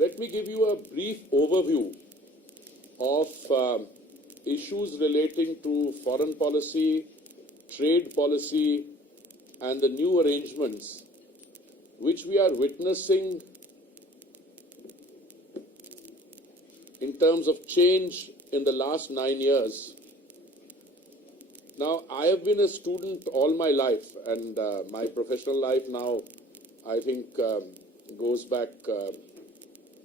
Let me give you a brief overview of issues relating to foreign policy, trade policy, and the new arrangements which we are witnessing in terms of change in the last 9 years. Now, I have been a student all my life, and my professional life now, I think, goes back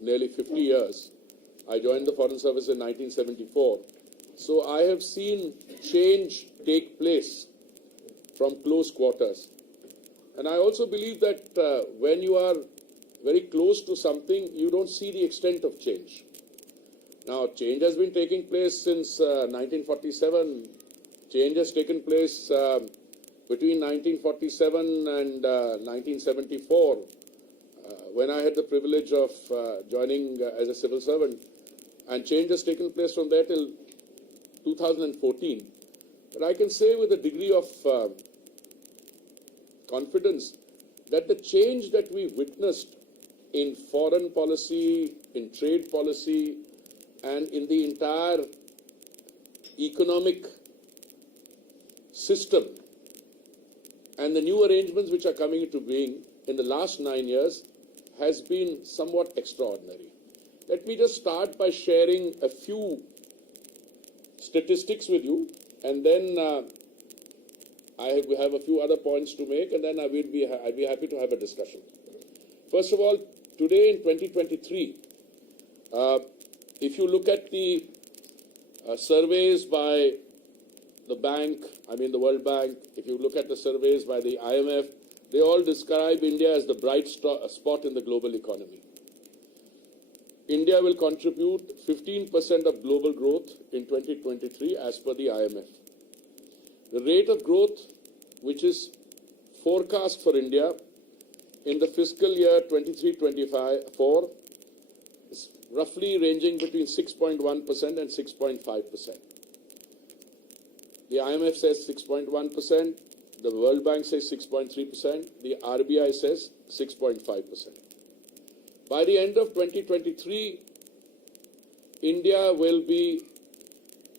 nearly 50 years. I joined the Foreign Service in 1974. So I have seen change take place from close quarters. And I also believe that when you are very close to something, you don't see the extent of change. Now, change has been taking place since 1947. Change has taken place between 1947 and 1974, when I had the privilege of joining as a civil servant. And change has taken place from there till 2014. But I can say with a degree of confidence that the change that we witnessed in foreign policy, in trade policy, and in the entire economic system, and the new arrangements which are coming into being in the last 9 years has been somewhat extraordinary. Let me just start by sharing a few statistics with you, and then I have a few other points to make, and then I'd be happy to have a discussion. First of all, today in 2023, if you look at the surveys by the bank, the World Bank, if you look at the surveys by the IMF, they all describe India as the bright spot in the global economy. India will contribute 15% of global growth in 2023 as per the IMF. The rate of growth which is forecast for India in the fiscal year 23-24 is roughly ranging between 6.1% and 6.5%. The IMF says 6.1%, the World Bank says 6.3%, the RBI says 6.5%. By the end of 2023, India will be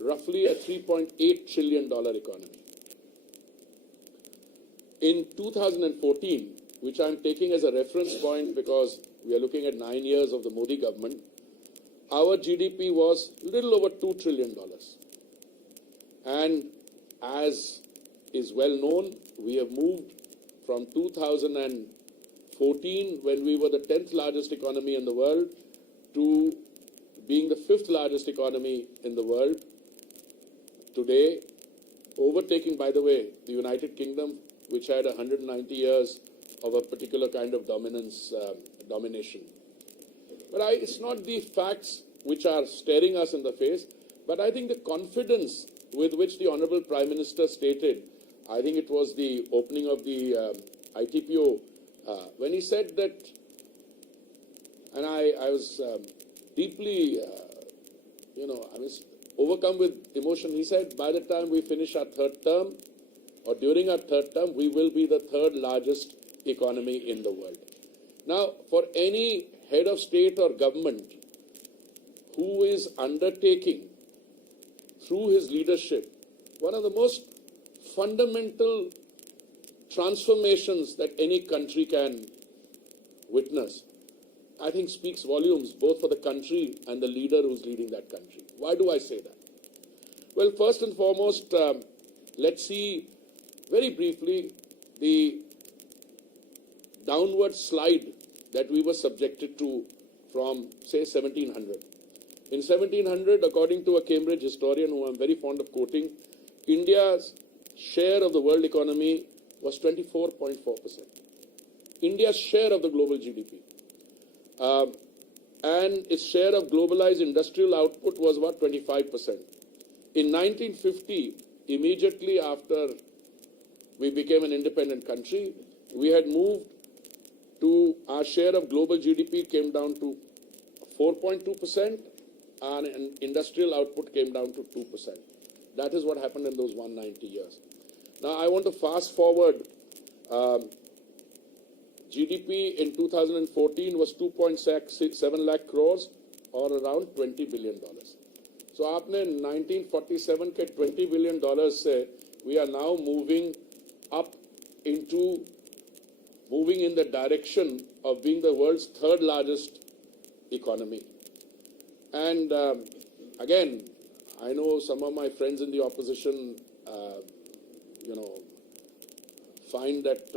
roughly a $3.8 trillion economy. In 2014, which I'm taking as a reference point because we are looking at 9 years of the Modi government, our GDP was a little over $2 trillion. And as is well known, we have moved from 2014, when we were the 10th largest economy in the world, to being the 5th largest economy in the world today, overtaking, by the way, the United Kingdom, which had 190 years of a particular kind of domination. But it's not the facts which are staring us in the face, but I think the confidence with which the Honorable Prime Minister stated, I think it was the opening of the ITPO, when he said that, and I was deeply, I was overcome with emotion. He said, by the time we finish our third term, or during our third term, we will be the third largest economy in the world. Now, for any head of state or government who is undertaking through his leadership one of the most fundamental transformations that any country can witness, I think speaks volumes both for the country and the leader who's leading that country. Why do I say that? Well, first and foremost, let's see very briefly the downward slide that we were subjected to from, say, 1700. In 1700, according to a Cambridge historian who I'm very fond of quoting, India's share of the world economy was 24.4%. India's share of the global GDP. And its share of globalized industrial output was about 25%. In 1950, immediately after we became an independent country, we had moved to our share of global GDP came down to 4.2%, and industrial output came down to 2%. That is what happened in those 190 years. Now, I want to fast forward GDP in 2014 was 2.7 lakh crores or around $20 billion. So आपने 1947 के $20 billion से we are now moving in the direction of being the world's third largest economy. And again, I know some of my friends in the opposition, find it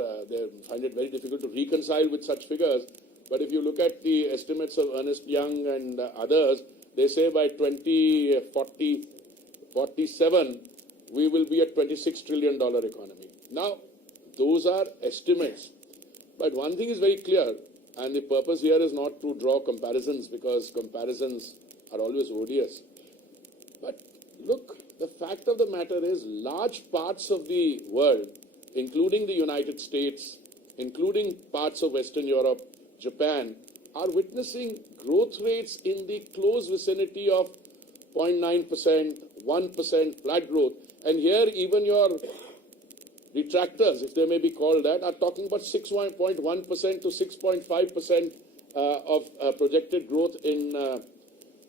very difficult to reconcile with such figures. But if you look at the estimates of Ernst Young and others, they say by 2047 we will be a $26 trillion economy. Now, those are estimates. But one thing is very clear, and the purpose here is not to draw comparisons because comparisons are always odious. But look, the fact of the matter is large parts of the world, including the United States, including parts of Western Europe, Japan, are witnessing growth rates in the close vicinity of 0.9%, 1% flat growth. And here even your detractors, if they may be called that, are talking about 6.1% to 6.5% of projected growth in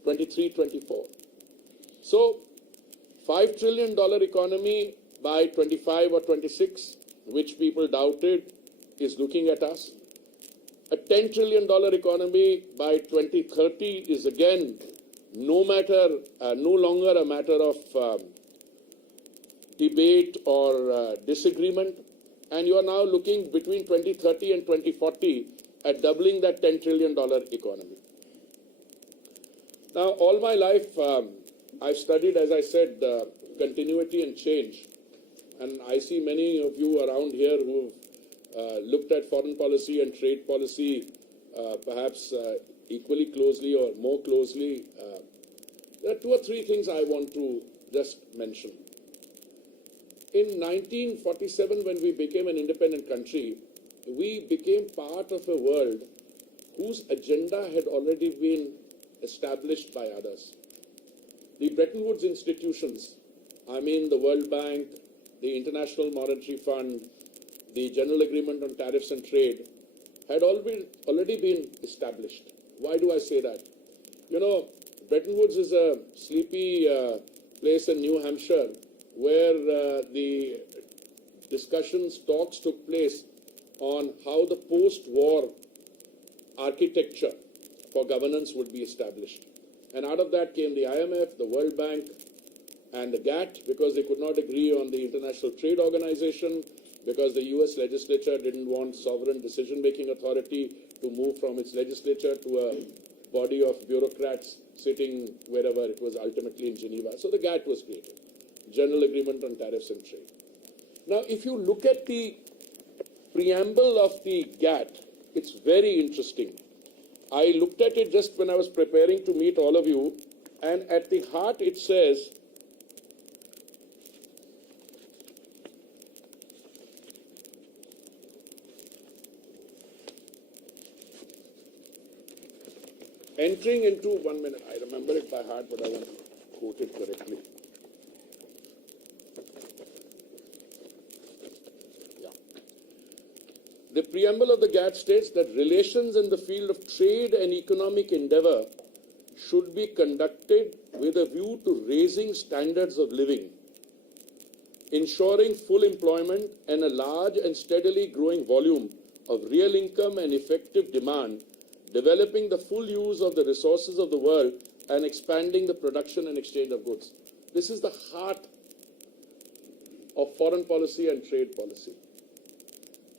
23-24. So, $5 trillion economy by 25 or 26, which people doubted, is looking at us. A $10 trillion economy by 2030 is again no longer a matter of debate or disagreement. And you are now looking between 2030 and 2040 at doubling that $10 trillion economy. Now, all my life, I've studied, as I said, continuity and change. And I see many of you around here who've looked at foreign policy and trade policy perhaps equally closely or more closely. There are two or three things I want to just mention. In 1947, when we became an independent country, we became part of a world whose agenda had already been established by others. The Bretton Woods institutions, I mean the World Bank, the International Monetary Fund, the General Agreement on Tariffs and Trade, had already been established. Why do I say that? You know, Bretton Woods is a sleepy place in New Hampshire where the talks took place on how the post-war architecture for governance would be established. And out of that came the IMF, the World Bank, and the GATT, because they could not agree on the International Trade Organization, because the US legislature didn't want sovereign decision-making authority to move from its legislature to a body of bureaucrats sitting wherever it was, ultimately in Geneva. So the GATT was created, General Agreement on Tariffs and Trade. Now, if you look at the preamble of the GATT, it's very interesting. I looked at it just when I was preparing to meet all of you, and at the heart it says, entering into, 1 minute, I remember it by heart, but I want to quote it correctly. The preamble of the GATT states that relations in the field of trade and economic endeavor should be conducted with a view to raising standards of living, ensuring full employment and a large and steadily growing volume of real income and effective demand, developing the full use of the resources of the world, and expanding the production and exchange of goods. This is the heart of foreign policy and trade policy.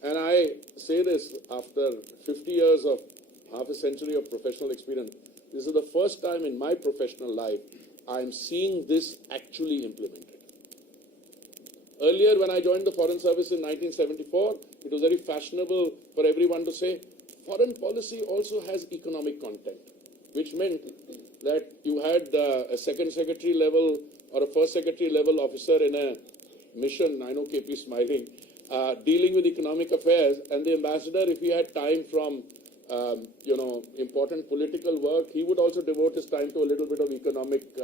And I say this after 50 years of half a century of professional experience. This is the first time in my professional life I'm seeing this actually implemented. Earlier, when I joined the Foreign Service in 1974, it was very fashionable for everyone to say, foreign policy also has economic content, which meant that you had a second secretary level or a first secretary level officer in a mission, I know KP is smiling, dealing with economic affairs, and the ambassador, if he had time from, important political work, he would also devote his time to a little bit of economic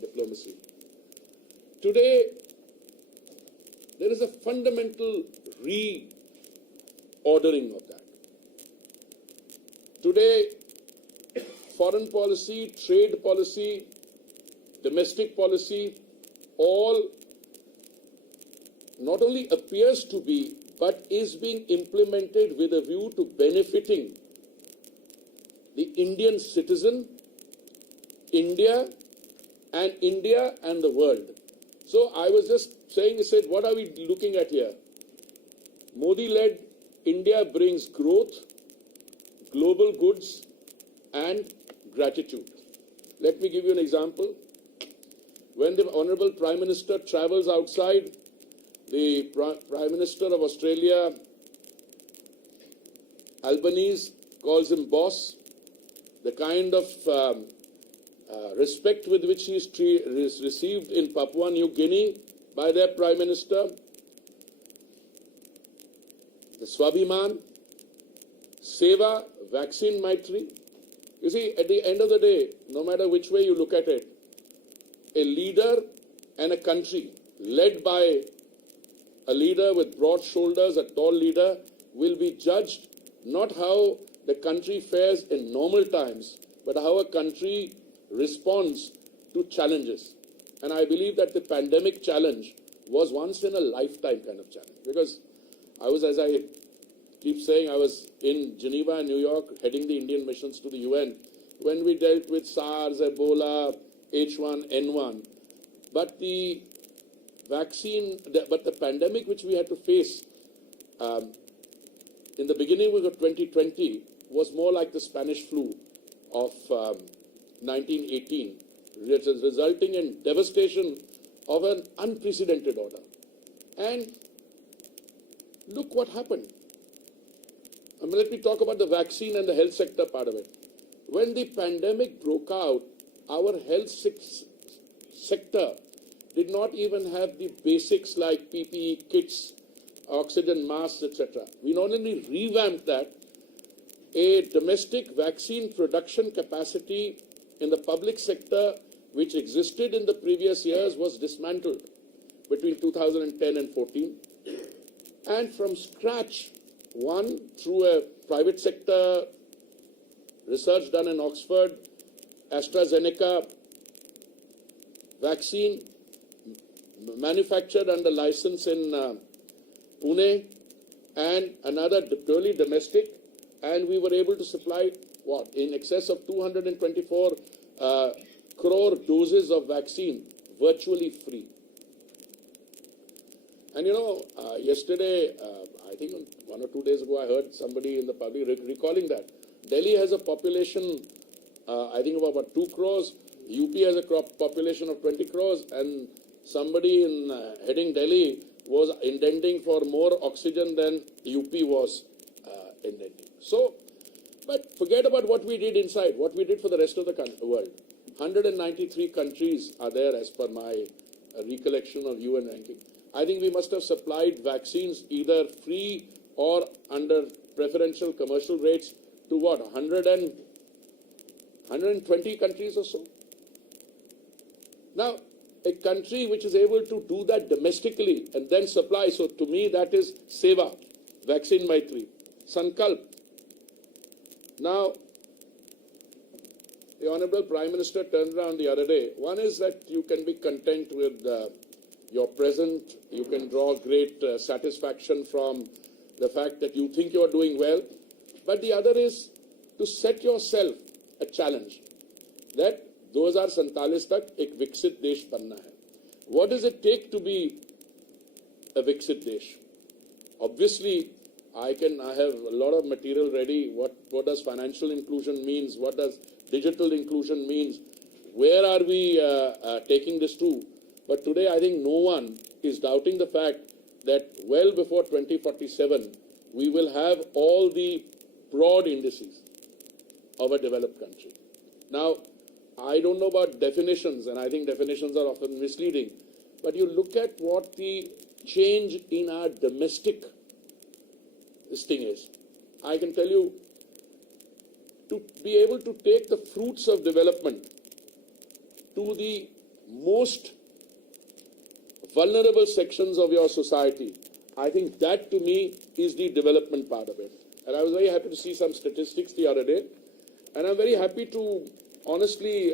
diplomacy. Today, there is a fundamental reordering of that. Today, foreign policy, trade policy, domestic policy, all not only appears to be, but is being implemented with a view to benefiting the Indian citizen, India and the world. So I was just saying, I said, what are we looking at here? Modi-led India brings growth, global goods and gratitude. Let me give you an example. When the Honourable Prime Minister travels outside, the Prime Minister of Australia, Albanese, calls him boss. The kind of respect with which he is received in Papua New Guinea by their Prime Minister, the Swabhiman, Seva, Vaccine Maitri. You see, at the end of the day, no matter which way you look at it, a leader and a country led by a leader with broad shoulders, a tall leader, will be judged not how the country fares in normal times, but how a country responds to challenges. And I believe that the pandemic challenge was once in a lifetime kind of challenge. Because I was, as I keep saying, I was in Geneva and New York heading the Indian missions to the UN when we dealt with SARS, Ebola, H1N1. But the pandemic which we had to face in the beginning of 2020 was more like the Spanish flu of 1918, resulting in devastation of an unprecedented order. And look what happened. Let me talk about the vaccine and the health sector part of it. When the pandemic broke out, our health sector did not even have the basics like PPE kits, oxygen masks, etc. We not only revamped that, a domestic vaccine production capacity in the public sector which existed in the previous years was dismantled between 2010 and 14. And from scratch, one, through a private sector research done in Oxford, AstraZeneca vaccine manufactured under license in Pune, and another purely domestic, and we were able to supply in excess of 224 crore doses of vaccine virtually free. And yesterday, I think 1 or 2 days ago, I heard somebody in the public recalling that Delhi has a population, I think of about 2 crores, UP has a population of 20 crores, and somebody in heading Delhi was intending for more oxygen than UP was intending. So, but forget about what we did inside, what we did for the rest of the world. 193 countries are there as per my recollection of UN ranking. I think we must have supplied vaccines either free or under preferential commercial rates to 120 countries or so. Now, a country which is able to do that domestically and then supply, so to me that is Seva, Vaccine Maitri, Sankalp. Now, the Honourable Prime Minister turned around the other day. One is that you can be content with your present, you can draw great satisfaction from the fact that you think you are doing well. But the other is to set yourself a challenge that 2047 तक एक विकसित देश बनना है. What does it take to be a विकसित देश? Obviously, I have a lot of material ready. What does financial inclusion means? What does digital inclusion means? Where are we taking this to? But today, I think no one is doubting the fact that well before 2047, we will have all the broad indices of a developed country. Now, I don't know about definitions, and I think definitions are often misleading, but you look at what the change in our domestic thing is. I can tell you, to be able to take the fruits of development to the most vulnerable sections of your society, I think that to me is the development part of it. And I was very happy to see some statistics the other day. And I'm very happy to honestly,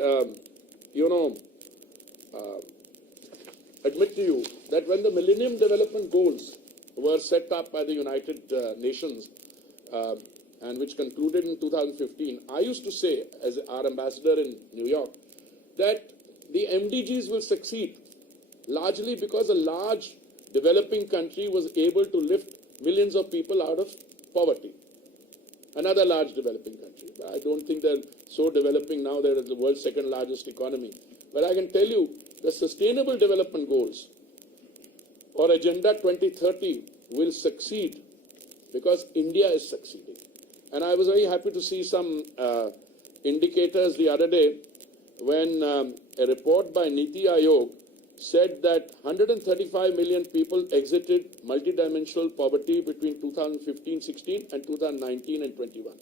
admit to you that when the Millennium Development Goals were set up by the United Nations and which concluded in 2015, I used to say, as our ambassador in New York, that the MDGs will succeed largely because a large developing country was able to lift millions of people out of poverty. Another large developing country. I don't think they're so developing now, they're the world's second largest economy. But I can tell you, the Sustainable Development Goals or Agenda 2030 will succeed because India is succeeding. And I was very happy to see some indicators the other day when a report by Niti Aayog said that 135 million people exited multidimensional poverty between 2015-16 and 2019 and 21.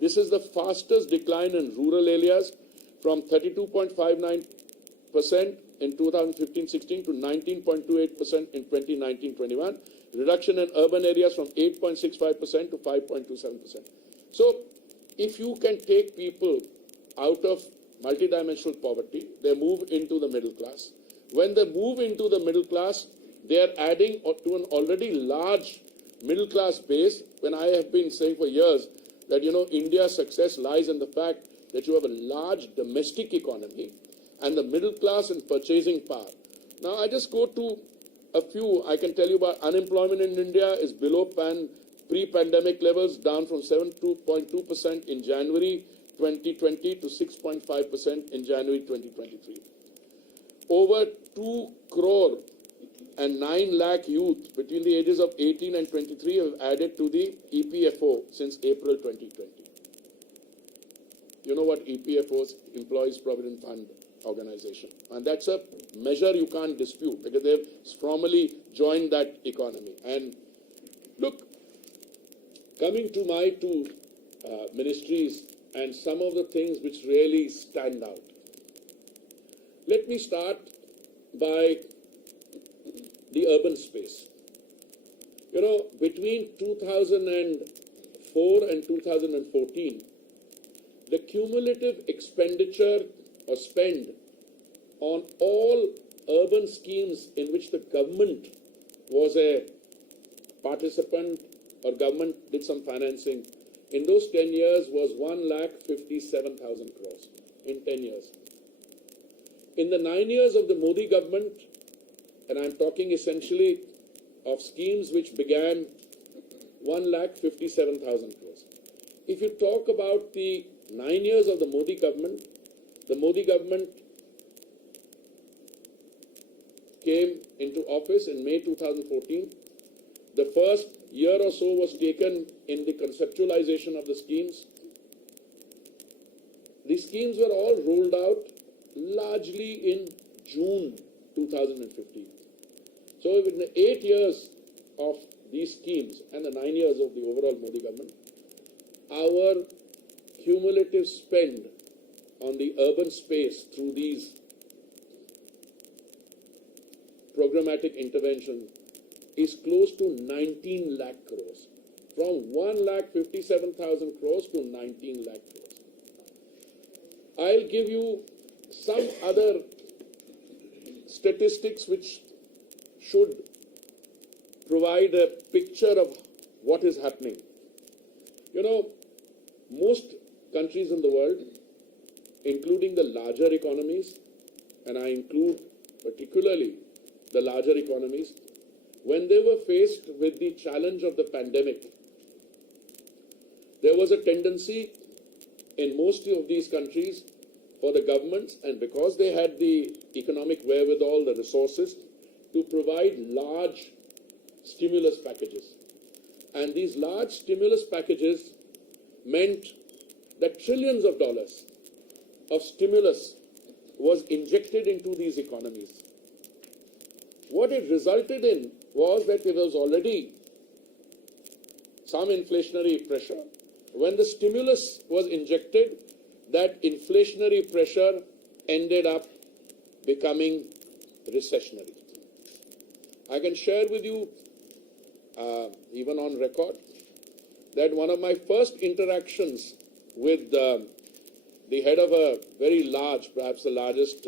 This is the fastest decline in rural areas from 32.59% in 2015-16 to 19.28% in 2019-21. Reduction in urban areas from 8.65% to 5.27%. So if you can take people out of multidimensional poverty, they move into the middle class. When they move into the middle class, they are adding to an already large middle class base. When I have been saying for years that, India's success lies in the fact that you have a large domestic economy and the middle class and purchasing power. Now, I just go to a few. I can tell you about unemployment in India is below pre-pandemic levels, down from 7.2% in January 2020 to 6.5% in January 2023. Over 2 crore and 9 lakh youth between the ages of 18 and 23 have added to the EPFO since April 2020. You know what EPFO is? Employees Provident Fund Organization. And that's a measure you can't dispute because they've formally joined that economy. And look, coming to my two ministries and some of the things which really stand out. Let me start by the urban space. Between 2004 and 2014, the cumulative expenditure or spend on all urban schemes in which the government was a participant or government did some financing, in those 10 years was 1,57,000 crores in 10 years. In the 9 years of the Modi government, and I'm talking essentially of schemes which began 1,57,000 crores. If you talk about the 9 years of the Modi government came into office in May 2014. The first year or so was taken in the conceptualization of the schemes. The schemes were all rolled out largely in June 2015. So in the 8 years of these schemes and the 9 years of the overall Modi government, our cumulative spend on the urban space through these programmatic intervention is close to 19 lakh crores. From 1,57,000 crores to 19 lakh crores. I'll give you some other statistics which should provide a picture of what is happening. Most countries in the world, including the larger economies, and I include particularly the larger economies, when they were faced with the challenge of the pandemic, there was a tendency in most of these countries for the governments, and because they had the economic wherewithal, the resources, to provide large stimulus packages. And these large stimulus packages meant that trillions of dollars of stimulus was injected into these economies. What it resulted in was that there was already some inflationary pressure. When the stimulus was injected, that inflationary pressure ended up becoming recessionary. I can share with you, even on record, that one of my first interactions with the head of a very large, perhaps the largest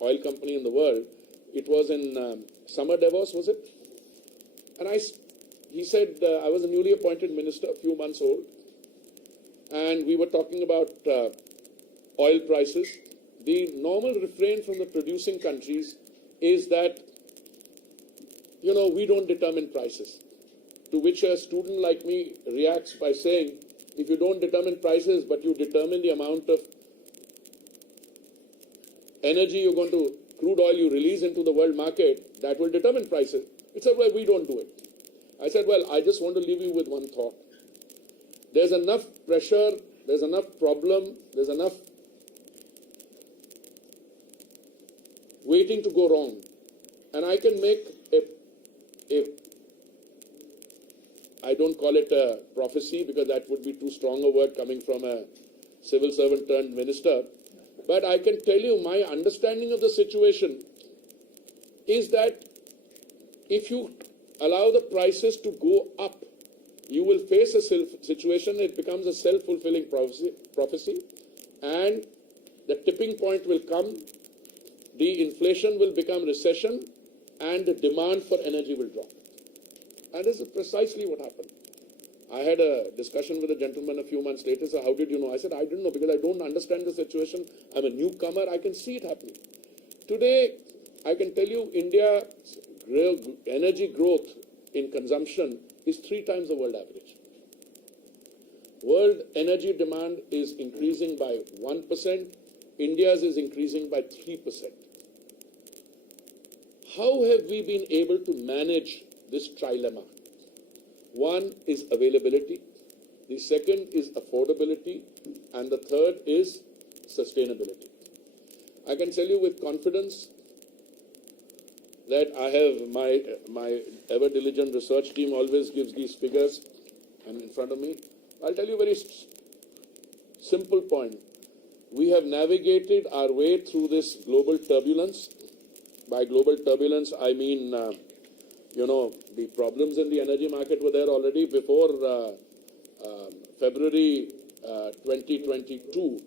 oil company in the world, it was in Summer Davos, was it? And he said, I was a newly appointed minister, a few months old, and we were talking about oil prices. The normal refrain from the producing countries is that, we don't determine prices. To which a student like me reacts by saying, if you don't determine prices, but you determine the amount of energy you're going to, crude oil you release into the world market, that will determine prices. He said, well, we don't do it. I said, well, I just want to leave you with one thought. There's enough pressure, there's enough problem, there's enough waiting to go wrong. And I can make I don't call it a prophecy because that would be too strong a word coming from a civil servant turned minister. But I can tell you my understanding of the situation is that if you allow the prices to go up, you will face a situation, it becomes a self-fulfilling prophecy, and the tipping point will come, the inflation will become recession, and the demand for energy will drop. And this is precisely what happened. I had a discussion with a gentleman a few months later. So how did you know? I said, I didn't know because I don't understand the situation. I'm a newcomer. I can see it happening. Today, I can tell you India's real energy growth in consumption is 3 times the world average. World energy demand is increasing by 1%. India's is increasing by 3%. How have we been able to manage this trilemma? One is availability, the second is affordability, and the third is sustainability. I can tell you with confidence that I have my ever diligent research team always gives these figures and in front of me. I'll tell you a very simple point. We have navigated our way through this global turbulence. By global turbulence, I mean, the problems in the energy market were there already before February 2022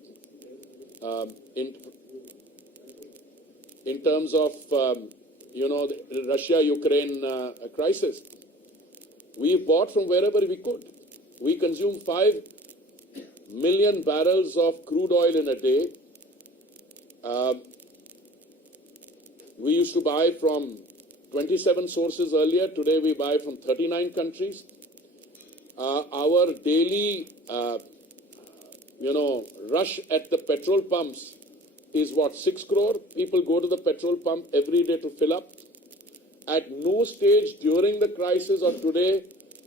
in terms of, the Russia-Ukraine crisis. We bought from wherever we could. We consumed 5 million barrels of crude oil in a day. We used to buy from 27 sources earlier. Today we buy from 39 countries. Our daily, rush at the petrol pumps is 6 crore. People go to the petrol pump every day to fill up. At no stage during the crisis or today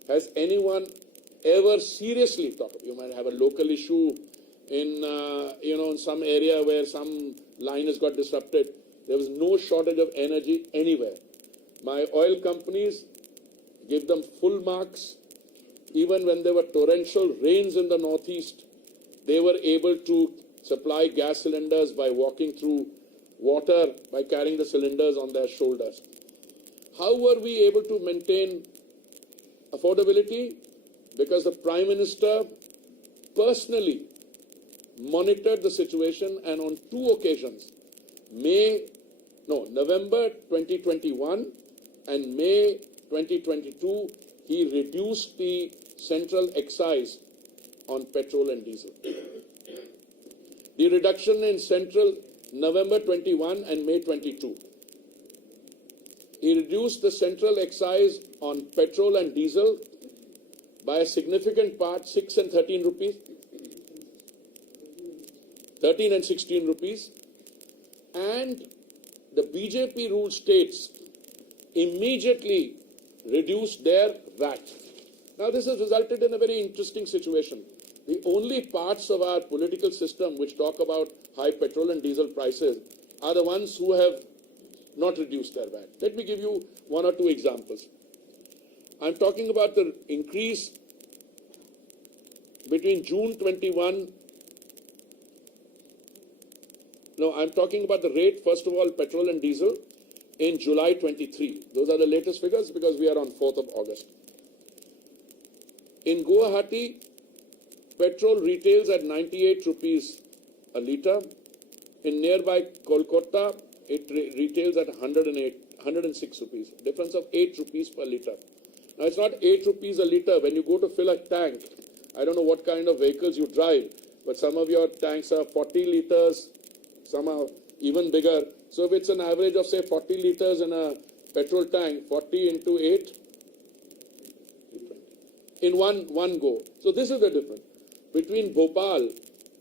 has anyone ever seriously thought. You might have a local issue in, in some area where some line has got disrupted. There was no shortage of energy anywhere. My oil companies give them full marks. Even when there were torrential rains in the northeast, they were able to supply gas cylinders by walking through water, by carrying the cylinders on their shoulders. How were we able to maintain affordability? Because the Prime Minister personally monitored the situation, and on 2 occasions, November 2021 and May 2022, he reduced the central excise on petrol and diesel. The reduction in central November 21 and May 22. He reduced the central excise on petrol and diesel by a significant part, 6 and 13 rupees, 13 and 16 rupees, and the BJP ruled states immediately reduced their VAT. Now this has resulted in a very interesting situation. The only parts of our political system which talk about high petrol and diesel prices are the ones who have not reduced their VAT. Let me give you 1 or 2 examples. I'm talking about the increase between June 21. No, I'm talking about the rate, first of all, petrol and diesel in July 23. Those are the latest figures because we are on 4th of August. In Guwahati, petrol retails at 98 rupees a litre. In nearby Kolkata, it retails at 106 rupees. Difference of 8 rupees per litre. Now, it's not 8 rupees a litre. When you go to fill a tank, I don't know what kind of vehicles you drive, but some of your tanks are 40 litres, some are even bigger. So if it's an average of, say, 40 litres in a petrol tank, 40 into 8, in one go. So this is the difference between Bhopal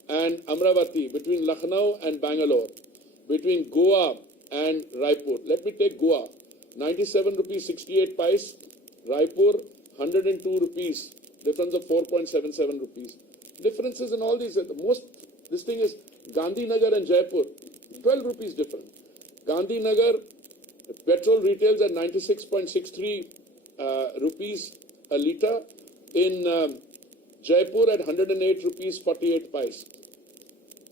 and Amravati, between Lucknow and Bangalore, between Goa and Raipur. Let me take Goa, 97 rupees 68 paise, Raipur 102 rupees, difference of 4.77 rupees. Differences in all these, this thing is Gandhinagar and Jaipur, 12 rupees different. Gandhinagar, petrol retails at 96.63 rupees a litre. In Jaipur at 108 rupees 48 paise.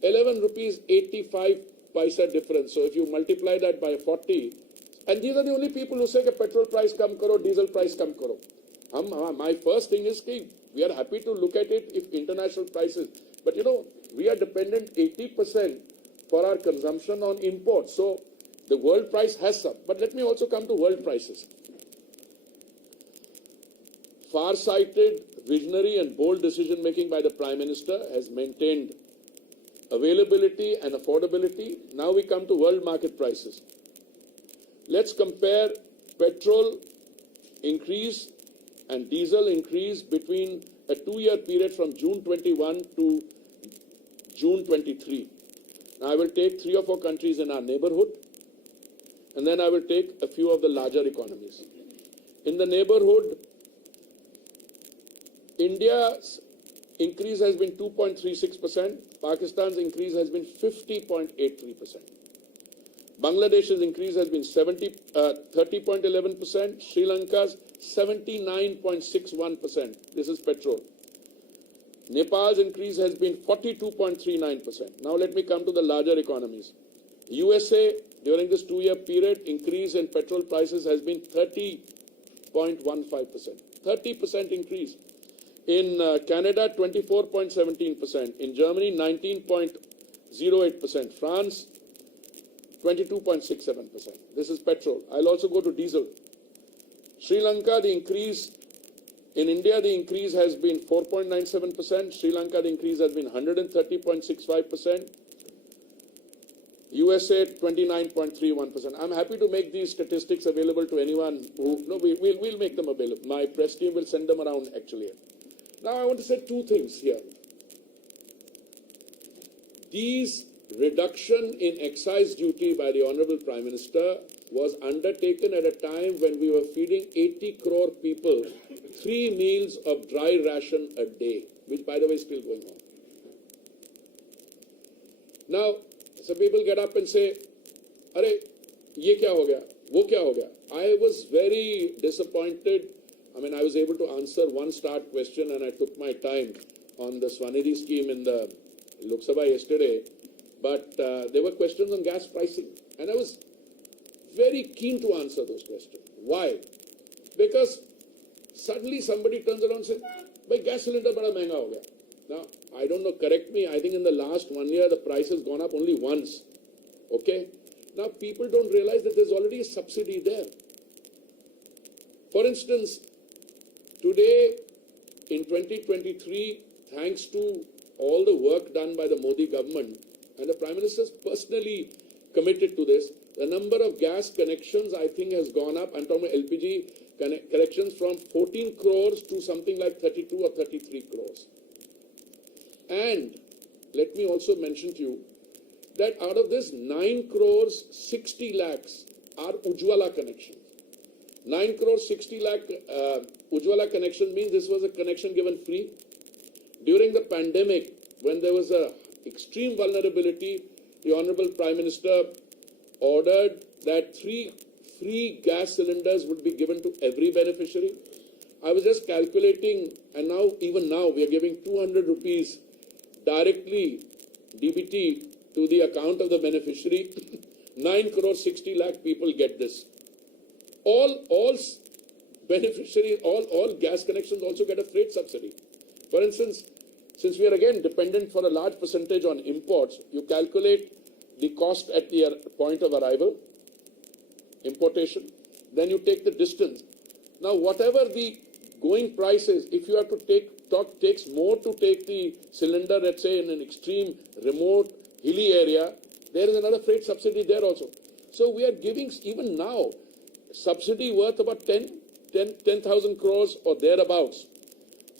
11 rupees 85 paise difference. So if you multiply that by 40, and these are the only people who say that petrol price come karo, diesel price come karo. My first thing is that we are happy to look at it if international prices, but we are dependent 80% for our consumption on imports. So the world price has some. But let me also come to world prices. Far-sighted, visionary and bold decision-making by the Prime Minister has maintained availability and affordability. Now we come to world market prices. Let's compare petrol increase and diesel increase between a 2-year period from June 21 to June 23. Now I will take 3 or 4 countries in our neighborhood, and then I will take a few of the larger economies. In the neighborhood, India's increase has been 2.36%. Pakistan's increase has been 50.83%. Bangladesh's increase has been 30.11%. Sri Lanka's 79.61%. This is petrol. Nepal's increase has been 42.39%. Now let me come to the larger economies. USA, during this 2-year period, increase in petrol prices has been 30.15%. 30% increase. In Canada, 24.17%. In Germany, 19.08%. France, 22.67%. This is petrol. I'll also go to diesel. Sri Lanka, the increase. In India, the increase has been 4.97%. Sri Lanka, the increase has been 130.65%. USA, 29.31%. I'm happy to make these statistics available to anyone who... No, we'll make them available. My press team will send them around, actually. Now, I want to say 2 things here. These reduction in excise duty by the Honorable Prime Minister was undertaken at a time when we were feeding 80 crore people 3 meals of dry ration a day, which, by the way, is still going on. Now, some people get up and say, "Are, ye kya ho gaya? Wo kya ho gaya?" I was very disappointed. I mean, I was able to answer one start question, and I took my time on the Swanidhi scheme in the Lok Sabha yesterday. But there were questions on gas pricing, and I was very keen to answer those questions. Why? Because suddenly somebody turns around and says, "Bhai, gas cylinder bada mehenga ho gaya." Now, I don't know, correct me, I think in the last 1 year the price has gone up only once. Okay? Now, people don't realize that there's already a subsidy there. For instance, today in 2023, thanks to all the work done by the Modi government, and the Prime Minister is personally committed to this, the number of gas connections, I think, has gone up. I'm talking about LPG connections from 14 crores to something like 32 or 33 crores. And let me also mention to you that out of this 9 crores 60 lakhs are Ujjwala connections. 9 crores 60 lakh Ujjwala connection means this was a connection given free. During the pandemic, when there was a extreme vulnerability, the Honorable Prime Minister ordered that 3 free gas cylinders would be given to every beneficiary. I was just calculating, and now, even now, we are giving 200 rupees directly, DBT, to the account of the beneficiary. 9 crore 60 lakh people get this. All beneficiary, all gas connections also get a freight subsidy. For instance, since we are again dependent for a large percentage on imports, you calculate the cost at the point of arrival, importation, then you take the distance. Now, whatever the going price is, if you have to takes more to take the cylinder, let's say in an extreme, remote, hilly area, there is another freight subsidy there also. So we are giving, even now, subsidy worth about 10,000 crores or thereabouts.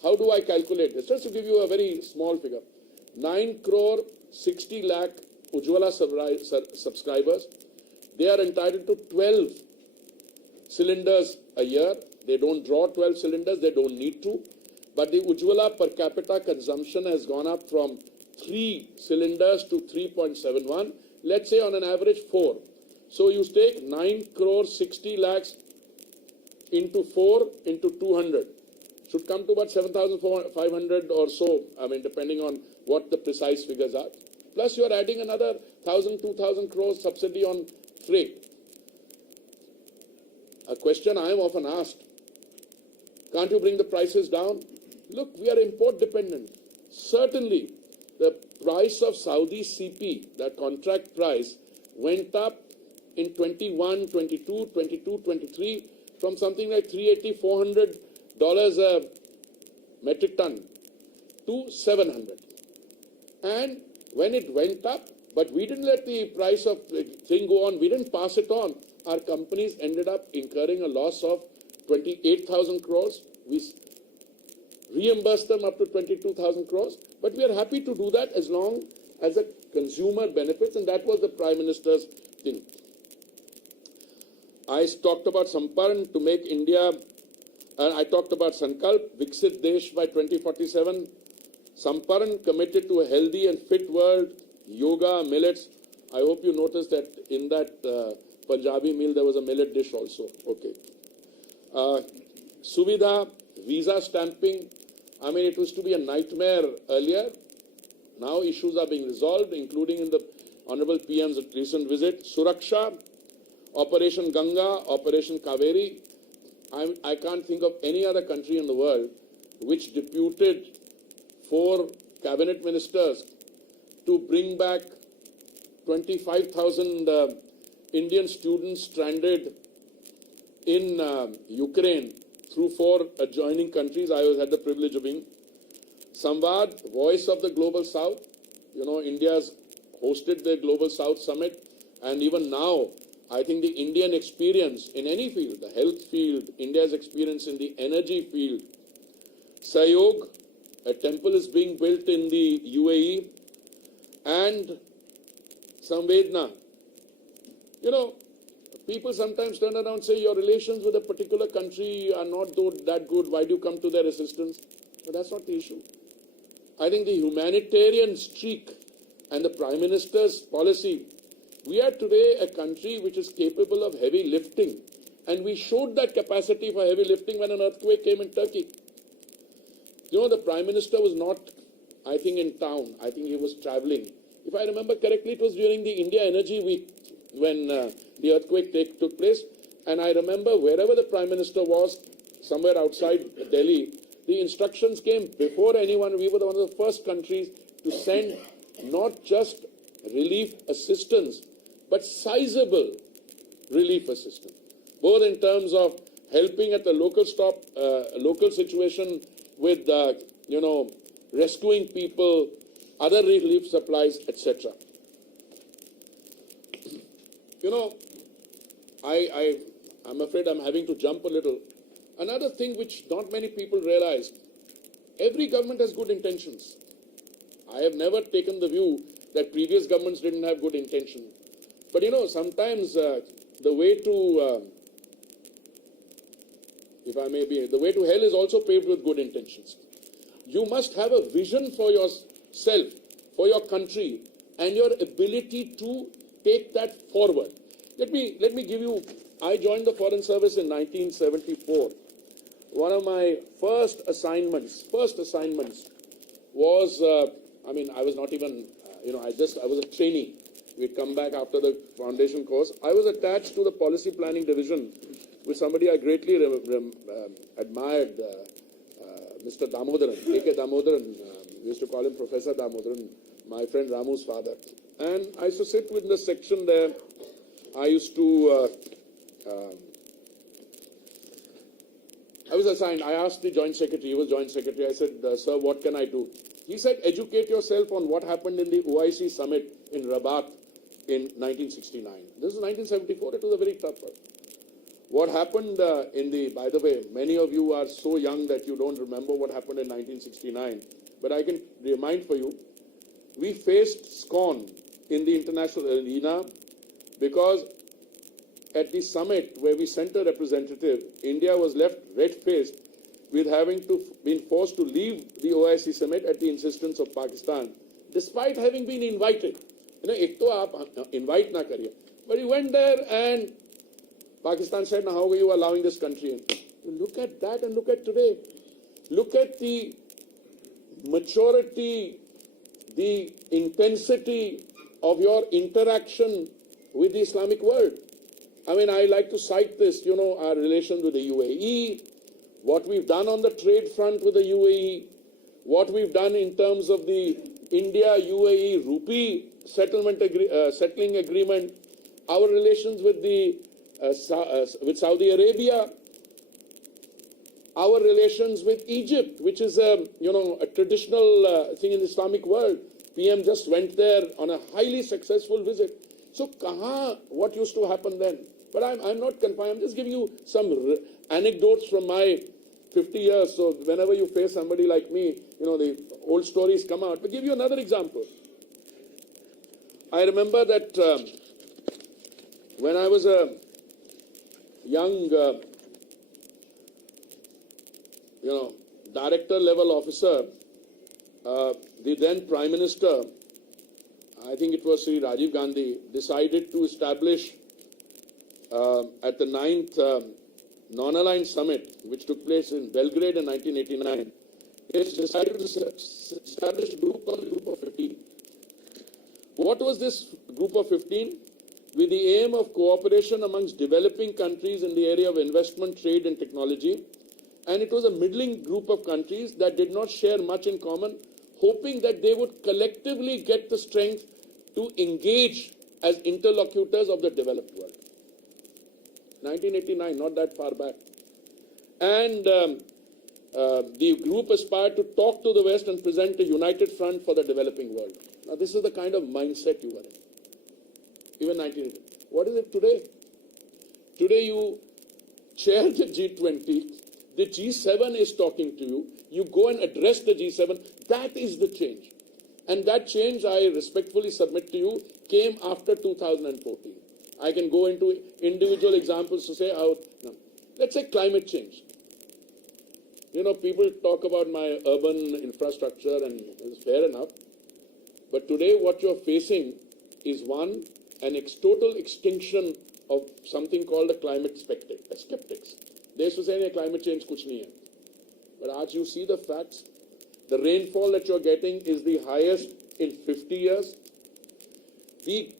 How do I calculate this? Just to give you a very small figure. 9 crore 60 lakh Ujjwala subscribers. They are entitled to 12 cylinders a year. They don't draw 12 cylinders. They don't need to. But the Ujjwala per capita consumption has gone up from 3 cylinders to 3.71. Let's say on an average 4. So you take 9 crore 60 lakhs into 4 into 200. Should come to about 7,500 or so, I mean, depending on what the precise figures are. Plus, you are adding another 1,000, 2,000 crores subsidy on freight. A question I am often asked, can't you bring the prices down? Look, we are import dependent. Certainly, the price of Saudi CP, that contract price, went up in 21, 22, 22, 23 from something like $380, $400 a metric ton to $700. And when it went up, but we didn't let the price of the thing go on, we didn't pass it on. Our companies ended up incurring a loss of 28,000 crores. We reimbursed them up to 22,000 crores. But we are happy to do that as long as the consumer benefits, and that was the Prime Minister's thing. I talked about Samparn to make India, and I talked about Sankalp, Viksit Desh by 2047. Samparn committed to a healthy and fit world, yoga, millets. I hope you noticed that in that Punjabi meal there was a millet dish also. Okay. Suvidha, visa stamping. I mean, it used to be a nightmare earlier. Now issues are being resolved, including in the Honorable PM's recent visit. Suraksha, Operation Ganga, Operation Kaveri. I can't think of any other country in the world which deputed 4 cabinet ministers to bring back 25,000 Indian students stranded in Ukraine through 4 adjoining countries. I had the privilege of being. Samvad, Voice of the Global South. You know, India's hosted the Global South Summit, and even now, I think the Indian experience in any field, the health field, India's experience in the energy field. Sayog, a temple is being built in the UAE, and Samvedna. You know, people sometimes turn around and say your relations with a particular country are not that good. Why do you come to their assistance? But that's not the issue. I think the humanitarian streak and the Prime Minister's policy. We are today a country which is capable of heavy lifting, and we showed that capacity for heavy lifting when an earthquake came in Turkey. You know, the Prime Minister was not, I think, in town. I think he was traveling. If I remember correctly, it was during the India Energy Week when the earthquake took place. And I remember wherever the Prime Minister was, somewhere outside Delhi, the instructions came before anyone. We were one of the first countries to send not just relief assistance, but sizable relief assistance, both in terms of helping at the local situation with, rescuing people, other relief supplies, etc. You know, I'm afraid I'm having to jump a little. Another thing which not many people realize, every government has good intentions. I have never taken the view that previous governments didn't have good intention. But you know, sometimes the way to, the way to hell is also paved with good intentions. You must have a vision for yourself, for your country, and your ability to take that forward. Let me give you, I joined the Foreign Service in 1974. One of my first assignments was, I was not even, I was a trainee. We'd come back after the foundation course. I was attached to the policy planning division with somebody I greatly admired, Mr. Damodaran, A.K. Damodaran. We used to call him Professor Damodaran, my friend Ramu's father. And I used to sit with the section there. I used to, I was assigned, I asked the Joint Secretary, he was Joint Secretary, I said, sir, what can I do? He said, educate yourself on what happened in the OIC summit in Rabat in 1969. This is 1974, it was a very tough one. What happened by the way, many of you are so young that you don't remember what happened in 1969, but I can remind for you, we faced scorn in the international arena because at the summit where we sent a representative, India was left red-faced with having been forced to leave the OIC summit at the insistence of Pakistan, despite having been invited. You know, ek to aap invite na kariye. But he went there and Pakistan said, now how are you allowing this country in? Look at that and look at today. Look at the maturity, the intensity of your interaction with the Islamic world. I mean, I like to cite this, you know, our relations with the UAE, what we've done on the trade front with the UAE, what we've done in terms of the India-UAE rupee settling agreement, our relations with with Saudi Arabia, our relations with Egypt, which is a traditional thing in the Islamic world. PM just went there on a highly successful visit. So, what used to happen then? But I'm not confined. I'm just giving you some anecdotes from my 50 years. So, whenever you face somebody like me, the old stories come out. But give you another example. I remember that when I was a young, director-level officer, the then Prime Minister, I think it was Shri Rajiv Gandhi, decided to establish at the 9th Non-Aligned Summit, which took place in Belgrade in 1989, it decided to establish a group called the Group of 15. What was this Group of 15? With the aim of cooperation amongst developing countries in the area of investment, trade and technology. And it was a middling group of countries that did not share much in common, hoping that they would collectively get the strength to engage as interlocutors of the developed world. 1989, not that far back. And the group aspired to talk to the West and present a united front for the developing world. Now, this is the kind of mindset you were in. Even 1980. What is it today? Today you chair the G20, the G7 is talking to you, you go and address the G7. That is the change. And that change, I respectfully submit to you, came after 2014. I can go into individual examples to say how, no. Let's say climate change. People talk about my urban infrastructure and it's fair enough. But today what you're facing is an total extinction of something called a climate skeptics. They used to say, climate change kuch nahi hai. But as you see the facts, the rainfall that you're getting is the highest in 50 years. The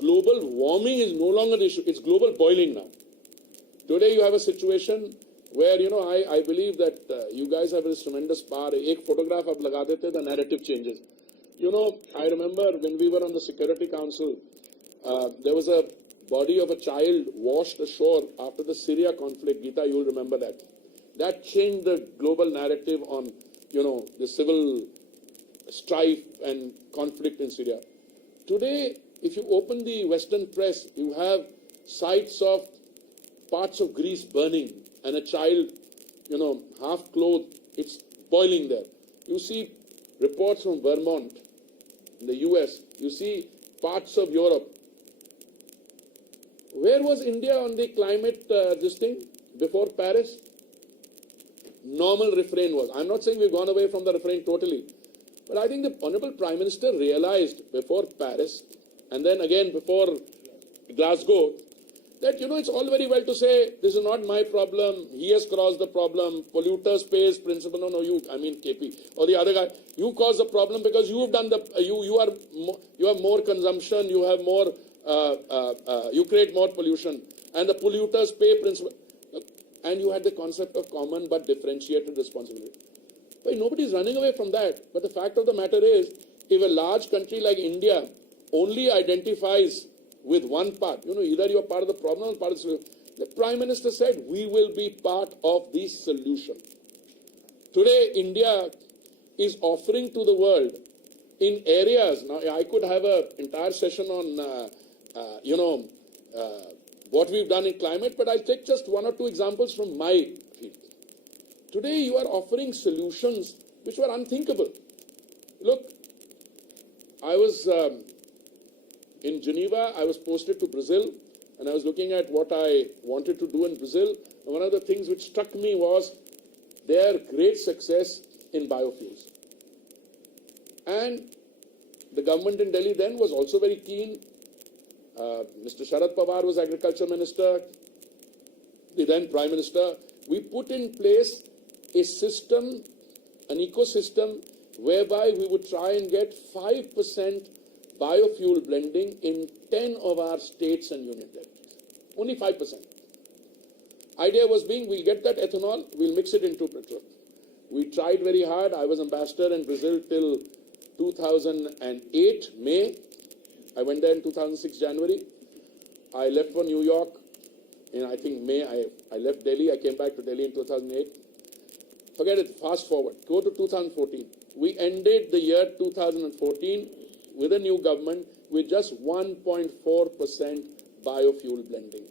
global warming is no longer the issue. It's global boiling now. Today you have a situation where, I believe that you guys have this tremendous power. Ek photograph aap laga dete, the narrative changes. I remember when we were on the Security Council, there was a body of a child washed ashore after the Syria conflict. Geeta, you'll remember that. That changed the global narrative on, the civil strife and conflict in Syria. Today, if you open the Western press, you have sights of parts of Greece burning and a child, half clothed, it's boiling there. You see reports from Vermont, in the US, you see parts of Europe. Where was India on the climate before Paris? Normal refrain was. I'm not saying we've gone away from the refrain totally. But I think the Honorable Prime Minister realized before Paris and then again before Glasgow that, it's all very well to say, this is not my problem, he has caused the problem, polluters pays principle. No, you, KP, or the other guy, you caused the problem because you have done you have more consumption, you have more, you create more pollution, and the polluters pay principle. and you had the concept of common but differentiated responsibility. But nobody is running away from that. But the fact of the matter is, if a large country like India only identifies with one part, either you are part of the problem or part of the solution. The Prime Minister said, we will be part of the solution. Today, India is offering to the world in areas. Now, I could have an entire session on, what we've done in climate, but I'll take just one or two examples from my field. Today, you are offering solutions which were unthinkable. Look, I was in Geneva, I was posted to Brazil, and I was looking at what I wanted to do in Brazil. And one of the things which struck me was their great success in biofuels. And the government in Delhi then was also very keen. Mr. Sharad Pawar was Agriculture Minister, the then Prime Minister. We put in place a system, an ecosystem, whereby we would try and get 5% biofuel blending in 10 of our states and union territories. Only 5%. Idea was being, we'll get that ethanol, we'll mix it into petrol. We tried very hard. I was ambassador in Brazil till 2008, May. I went there in 2006, January. I left for New York in, I think, May. I left Delhi. I came back to Delhi in 2008. Forget it. Fast forward. Go to 2014. We ended the year 2014 with a new government with just 1.4% biofuel blending.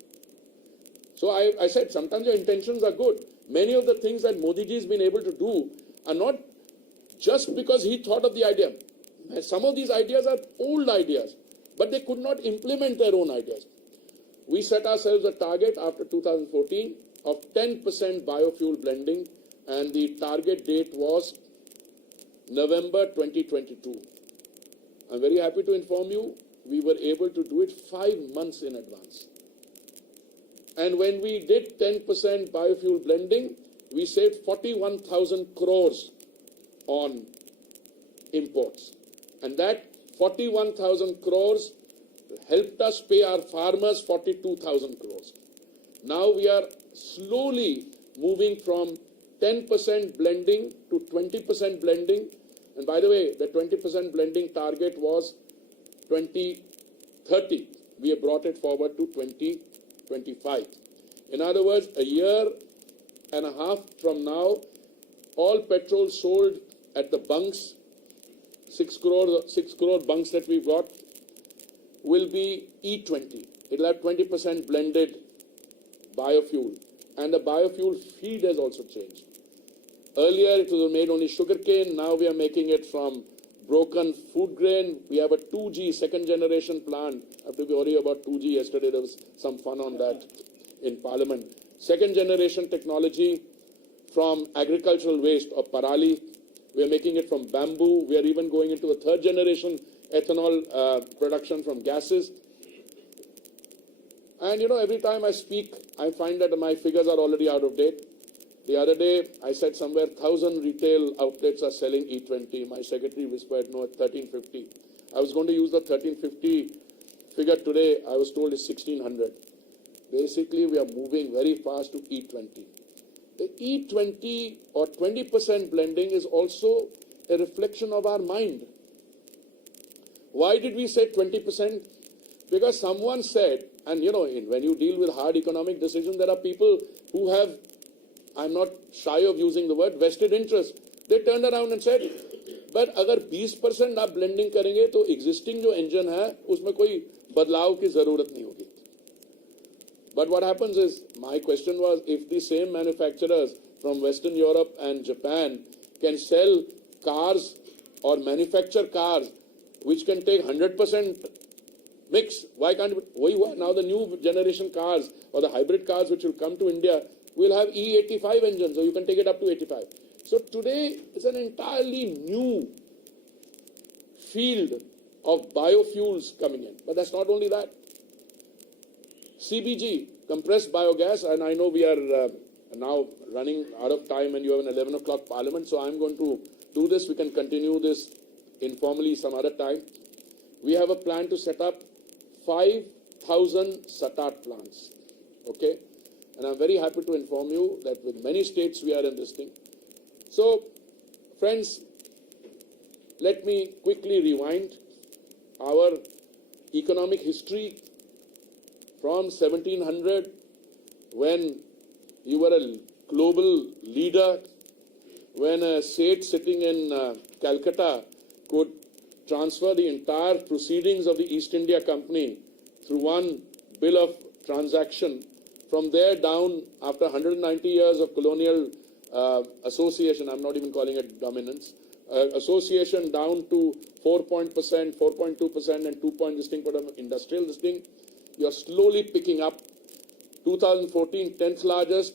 So I said, sometimes your intentions are good. Many of the things that Modi ji has been able to do are not just because he thought of the idea. Some of these ideas are old ideas, but they could not implement their own ideas. We set ourselves a target after 2014 of 10% biofuel blending, and the target date was November 2022. I'm very happy to inform you, we were able to do it 5 months in advance. And when we did 10% biofuel blending, we saved 41,000 crores on imports. And that 41,000 crores helped us pay our farmers 42,000 crores. Now we are slowly moving from 10% blending to 20% blending. And by the way, the 20% blending target was 2030. We have brought it forward to 2025. In other words, a year and a half from now, all petrol sold at the bunks, 6 crore bunks that we've got, will be E20. It'll have 20% blended biofuel. And the biofuel feed has also changed. Earlier, it was made only sugarcane. Now we are making it from broken food grain. We have a 2G, second generation plant. I have to be worried about 2G. Yesterday there was some fun on that in Parliament. Second generation technology from agricultural waste or parali. We are making it from bamboo. We are even going into the third generation ethanol production from gases. And every time I speak, I find that my figures are already out of date. The other day, I said somewhere 1,000 retail outlets are selling E20. My secretary whispered, no, 1,350. I was going to use the 1,350 figure today. I was told it's 1,600. Basically, we are moving very fast to E20. The E20 or 20% blending is also a reflection of our mind. Why did we say 20%? Because someone said, and when you deal with hard economic decisions, there are people who have, I'm not shy of using the word, vested interest. They turned around and said, but अगर 20% आप blending करेंगे तो existing जो engine है उसमें कोई बदलाव की जरूरत नहीं होगी. But what happens is, my question was, if the same manufacturers from Western Europe and Japan can sell cars or manufacture cars which can take 100% mix, why can't we? Now the new generation cars or the hybrid cars which will come to India will have E85 engines, so you can take it up to 85. So today it's an entirely new field of biofuels coming in. But that's not only that. CBG, compressed biogas, and I know we are now running out of time and you have an 11 o'clock parliament, so I'm going to do this. We can continue this informally some other time. We have a plan to set up 5,000 SATAT plants. Okay? And I'm very happy to inform you that with many states we are in this thing. So, friends, let me quickly rewind our economic history from 1700, when you were a global leader, when a Seth sitting in Calcutta could transfer the entire proceedings of the East India Company through one bill of transaction. From there down, after 190 years of colonial association, I'm not even calling it dominance, association down to 4%, 4.2% and 2 point this thing for the industrial this thing, you're slowly picking up. 2014, 10th largest,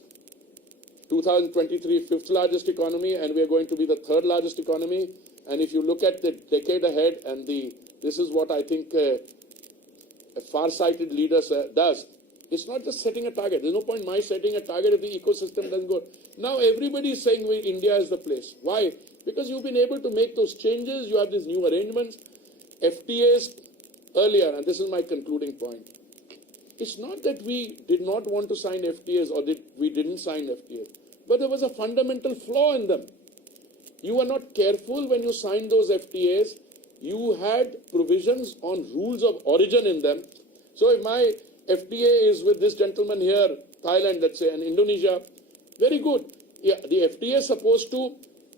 2023, 5th largest economy, and we are going to be the 3rd largest economy. And if you look at the decade ahead, and this is what I think a far-sighted leader does, it's not just setting a target. There's no point in my setting a target if the ecosystem doesn't go. Now everybody is saying India is the place. Why? Because you've been able to make those changes, you have these new arrangements. FTAs earlier, and this is my concluding point. It's not that we did not want to sign FTAs or we didn't sign FTAs, but there was a fundamental flaw in them. You were not careful when you signed those FTAs. You had provisions on rules of origin in them. So if my FTA is with this gentleman here, Thailand, let's say, and Indonesia, very good. Yeah, the FTA is supposed to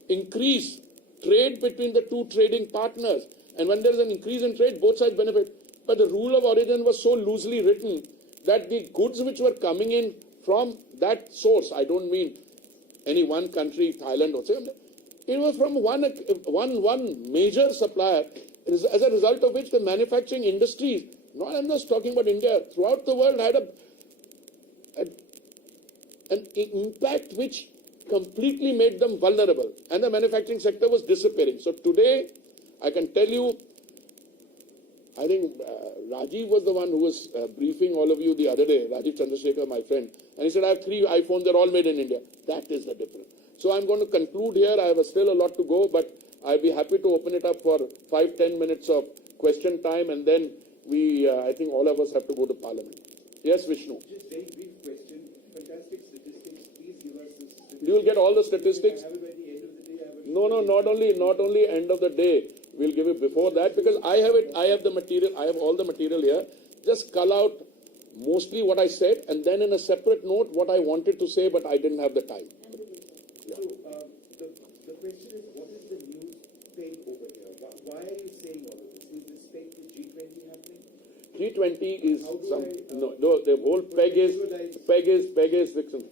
increase trade between the two trading partners. And when there's an increase in trade, both sides benefit. But the rule of origin was so loosely written that the goods which were coming in from that source, I don't mean any one country, Thailand or something, it was from one major supplier, as a result of which the manufacturing industries, I'm not talking about India, throughout the world had an impact which completely made them vulnerable, and the manufacturing sector was disappearing. So today, I can tell you, I think Rajiv was the one who was briefing all of you the other day, Rajiv Chandrasekhar, my friend, and he said, I have 3 iPhones, they're all made in India. That is the difference. So I'm going to conclude here. I have still a lot to go, but I'll be happy to open it up for 5-10 minutes of question time, and then I think all of us have to go to Parliament. Yes, Vishnu. Just very brief question. Fantastic statistics. Please give us the statistics. You will get all the statistics. Have it by the end of the day. No, not only end of the day. We'll give it before that, because I have the material. I have all the material here. Just cull out mostly what I said, and then in a separate note what I wanted to say, but I didn't have the time. Yeah. So the question is, what is the news peg over here? Why are you saying all of this? Is this peg to G20 happening? G20 is the whole peg is Vixen.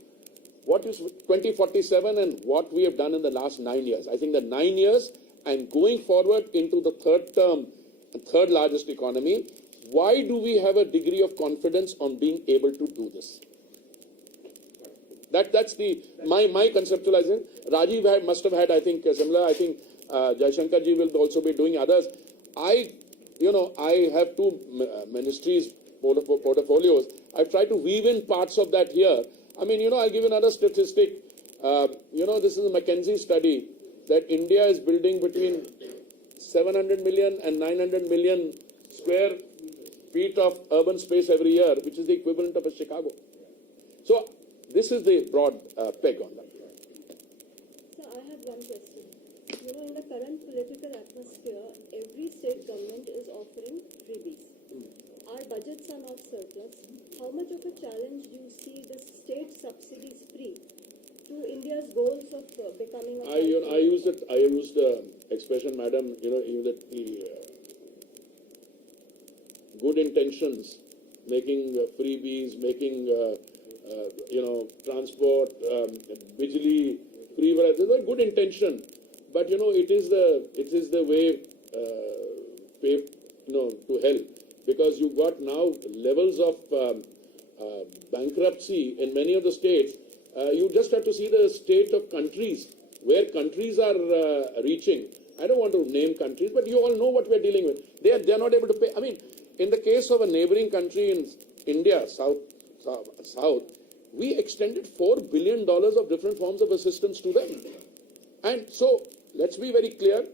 What is 2047 and what we have done in the last 9 years? I think that 9 years and going forward into the third term, third largest economy, why do we have a degree of confidence on being able to do this? That's my conceptualizing. Rajiv must have had, I think, similar. I think Jaishankar ji will also be doing others. I have 2 ministries portfolios. I've tried to weave in parts of that here. I mean, I'll give another statistic. This is a McKinsey study that India is building between 700 million and 900 million square feet of urban space every year, which is the equivalent of a Chicago. So this is the broad peg on that. So I have one question. In the current political atmosphere, every state government is offering freebies. Our budgets are not surplus. How much of a challenge do you see the state subsidies free to India's goals of becoming a I used the expression, madam, the good intentions, making freebies, making transport, bijli, free. There's a good intention, but it is the way to hell, because you've got now levels of bankruptcy in many of the states. You just have to see the state of countries, where countries are reaching. I don't want to name countries, but you all know what we're dealing with. They are not able to pay. I mean, in the case of a neighboring country in India, South, we extended $4 billion of different forms of assistance to them. And so, let's be very clear.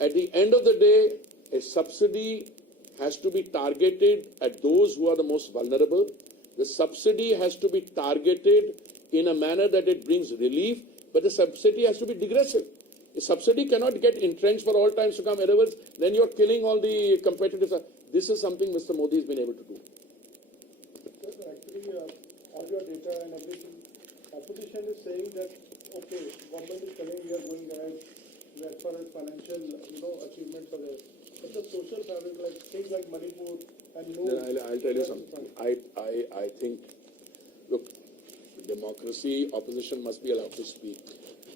At the end of the day, a subsidy has to be targeted at those who are the most vulnerable. The subsidy has to be targeted in a manner that it brings relief, but the subsidy has to be digressive. A subsidy cannot get entrenched for all times to come. Otherwise, then you're killing all the competitors. This is something Mr. Modi has been able to do. Sir, actually, all your data and everything, opposition is saying that, okay, government is telling we are going ahead as far as financial, achievements are there. But the social fabric, like things like Manipur and no. Then I'll tell you something. I think, look, democracy, opposition must be allowed to speak.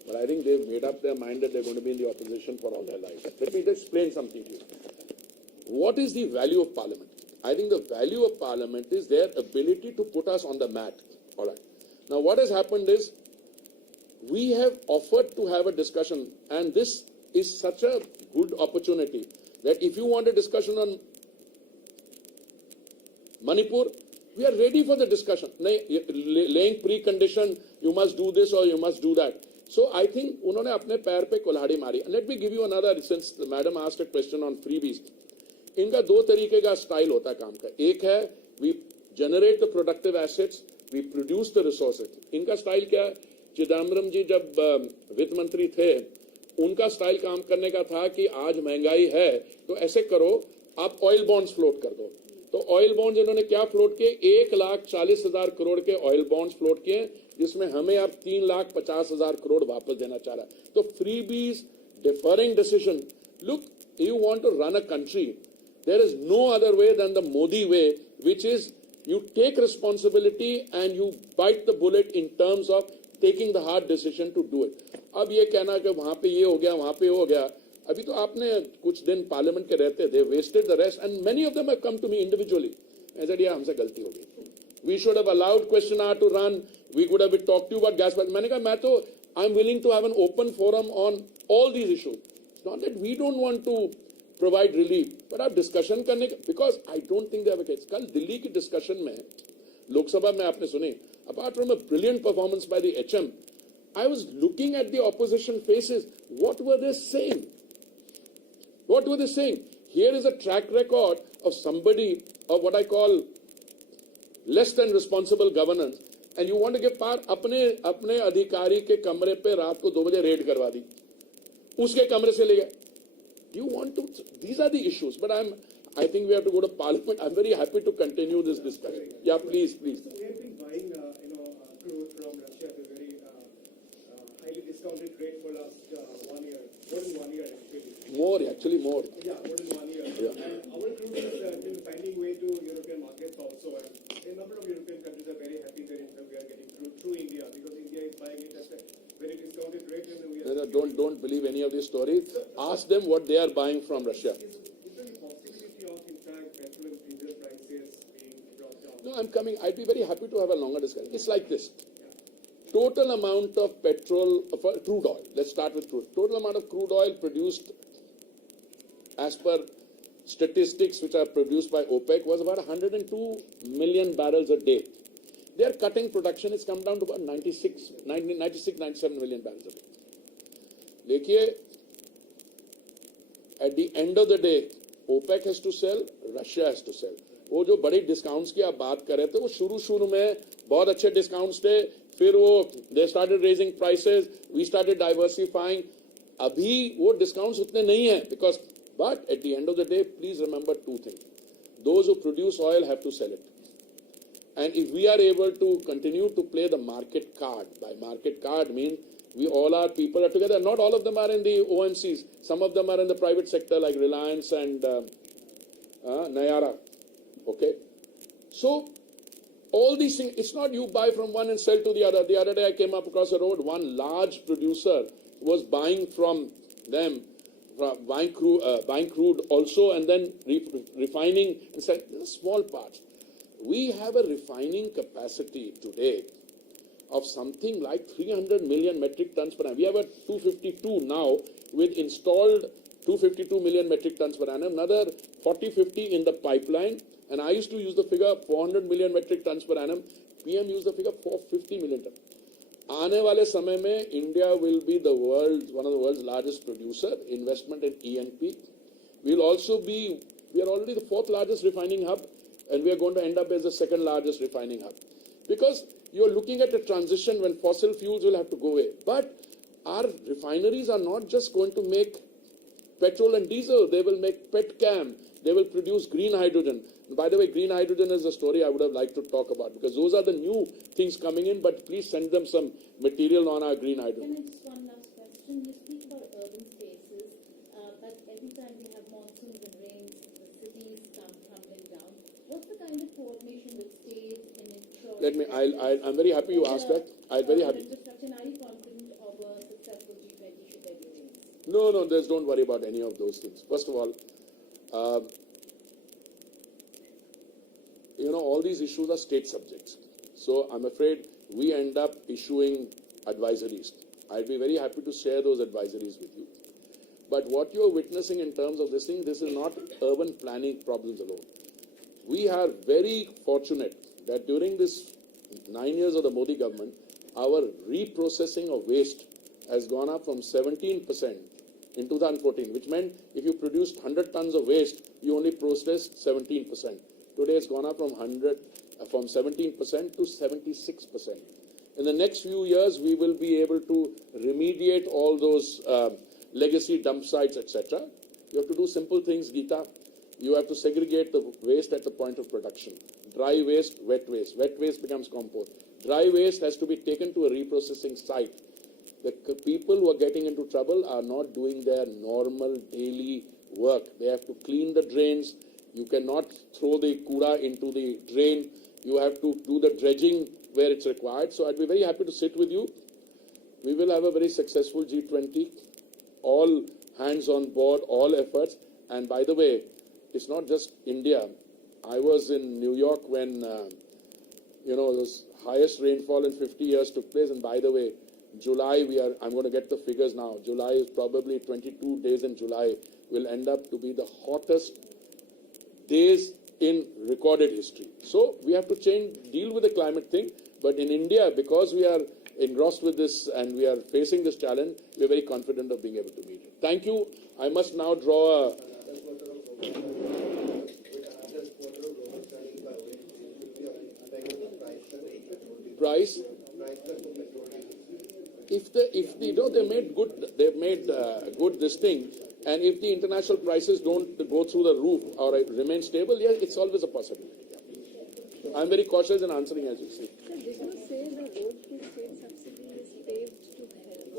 But I think they've made up their mind that they're going to be in the opposition for all their lives. Let me just explain something to you. What is the value of parliament? I think the value of parliament is their ability to put us on the mat. All right. Now what has happened is, we have offered to have a discussion, and this is such a good opportunity that if you want a discussion on Manipur, we are ready for the discussion. Laying precondition, you must do this or you must do that. So I think उन्होंने अपने पैर पे कुल्हाड़ी मारी. And let me give you another, since the madam asked a question on freebies. इनका दो तरीके का स्टाइल होता है काम का. एक है, we generate the productive assets, we produce the resources. इनका स्टाइल क्या है? चिदम्बरम जी जब वित्त मंत्री थे, उनका स्टाइल काम करने का था कि आज महंगाई है तो ऐसे करो, आप ऑयल बॉन्ड्स फ्लोट कर दो. तो ऑयल बॉन्ड्स इन्होंने क्या फ्लोट किए? 1,40,000 करोड़ के ऑयल बॉन्ड्स फ्लोट किए, जिसमें हमें अब 3,50,000 करोड़ वापस देना चाह रहा है. तो freebies, deferring decision. Look, you want to run a country, there is no other way than the Modi way, which is you take responsibility and you bite the bullet in terms of taking the hard decision to do it. अब ये कहना कि वहां पे ये हो गया, वहां पे हो गया. अभी तो आपने कुछ दिन पार्लियामेंट के रहते, they wasted the rest, and many of them have come to me individually. I said, yeah, हमसे गलती हो गई. We should have allowed question hour to run. We could have talked to you about gas. मैंने कहा मैं तो I'm willing to have an open forum on all these issues. It's not that we don't want to provide relief, but आप discussion करने का, because I don't think they have a case. कल दिल्ली की discussion में लोकसभा में आपने सुनी, apart from a brilliant performance by the HM, I was looking at the opposition faces. What were they saying? What were they saying? Here is a track record of somebody of what I call less than responsible governance, and you want to give power. अपने अधिकारी के कमरे पे रात को 2 बजे red करवा दी, उसके कमरे से ले गए. You want to? These are the issues. But I think we have to go to Parliament. I'm very happy to continue this discussion. Yeah, please. So we have been buying, crude from Russia at a very highly discounted rate for last 1 year. More than 1 year, actually. More. Yeah, more than 1 year. Yeah. And our crude has been finding way to European markets also. And a number of European countries are very happy that we are getting crude through India, because India is buying it at a very discounted rate. And we are Don't believe any of these stories. Ask them what they are buying from Russia. Is there any possibility of, in fact, petrol and diesel prices being brought down? No, I'm coming. I'd be very happy to have a longer discussion. It's like this. Total amount of petrol, crude oil. Let's start with crude. Total amount of crude oil produced as per statistics which are produced by OPEC was about 102 million barrels a day. They are cutting production. It's come down to about 97 million barrels a day. देखिए, at the end of the day, OPEC has to sell, Russia has to sell. वो जो बड़ी discounts की आप बात कर रहे थे, वो शुरू में बहुत अच्छे डिस्काउंट्स थे, फिर वो they started raising prices, we started diversifying. अभी वो डिस्काउंट्स उतने नहीं हैं, because but at the end of the day, please remember two things. Those who produce oil have to sell it. And if we are able to continue to play the market card, by market card means we all our people are together. Not all of them are in the OMCs. Some of them are in the private sector like Reliance and Nayara. Okay? So, all these things, it's not you buy from one and sell to the other. The other day I came up across the road, one large producer was buying from them, buying crude also, and then refining and said, this is small parts. We have a refining capacity today of something like 300 million metric tons per annum. We have a 252 now with installed 252 million metric tons per annum, another 40-50 in the pipeline. And I used to use the figure 400 million metric tons per annum. PM used the figure 450 million tons. आने वाले समय में India will be one of the world's largest producer, investment in E&P. We are already the 4th largest refining hub. and we are going to end up as the second largest refining hub. Because you're looking at a transition when fossil fuels will have to go away. But our refineries are not just going to make petrol and diesel, they will make petchem, they will produce green hydrogen. And by the way, green hydrogen is a story I would have liked to talk about, because those are the new things coming in, but please send them some material on our green hydrogen. Can I just one last question? You speak about urban spaces, but every time we have monsoons and rains, the cities come tumbling down. What's the kind of coordination with states and ensuring? I'm very happy you asked that. I'm very happy. Infrastructure, and are you confident of a successful G20 should there be rains? No, don't worry about any of those things. First of all, all these issues are state subjects. So I'm afraid we end up issuing advisories. I'd be very happy to share those advisories with you. But what you're witnessing in terms of this thing, this is not urban planning problems alone. We are very fortunate that during this 9 years of the Modi government, our reprocessing of waste has gone up from 17% in 2014, which meant if you produced 100 tons of waste, you only processed 17%. Today it's gone up from 17% to 76%. In the next few years, we will be able to remediate all those legacy dump sites, etc. You have to do simple things, Geeta. You have to segregate the waste at the point of production. Dry waste, wet waste. Wet waste becomes compost. Dry waste has to be taken to a reprocessing site. The people who are getting into trouble are not doing their normal daily work. They have to clean the drains. You cannot throw the kura into the drain. You have to do the dredging where it's required. So I'd be very happy to sit with you. We will have a very successful G20. All hands on board, all efforts. And by the way, it's not just India. I was in New York when, the highest rainfall in 50 years took place. And by the way, July, I'm going to get the figures now. July is probably 22 days in July will end up to be the hottest days in recorded history. So we have to deal with the climate thing. But in India, because we are engrossed with this and we are facing this challenge, we are very confident of being able to meet it. Thank you. I must now draw a... Price? They've made good this thing, and if the international prices don't go through the roof or remain stable, yeah, it's always a possibility. Yeah. I'm very cautious in answering, as you see. So did you say the road to state subsidy is paved to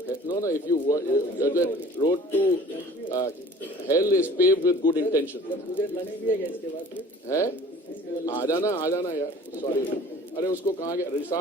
hell? No, if you the road to hell is paved with good intention. है? आ जाना यार. Sorry. अरे उसको कहाँ गया?